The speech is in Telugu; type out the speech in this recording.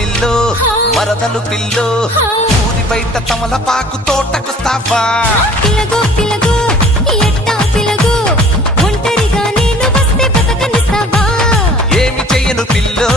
పిల్లో మరదలు పిల్లో ఊరి బయట తమలపాకు తోటకొస్తావా పిలగో పిలగో ఎట్టా పిలగో ఒంటరిగా నేను వస్తే బతకనిస్తావా ఏమి చెయ్యను పిల్లో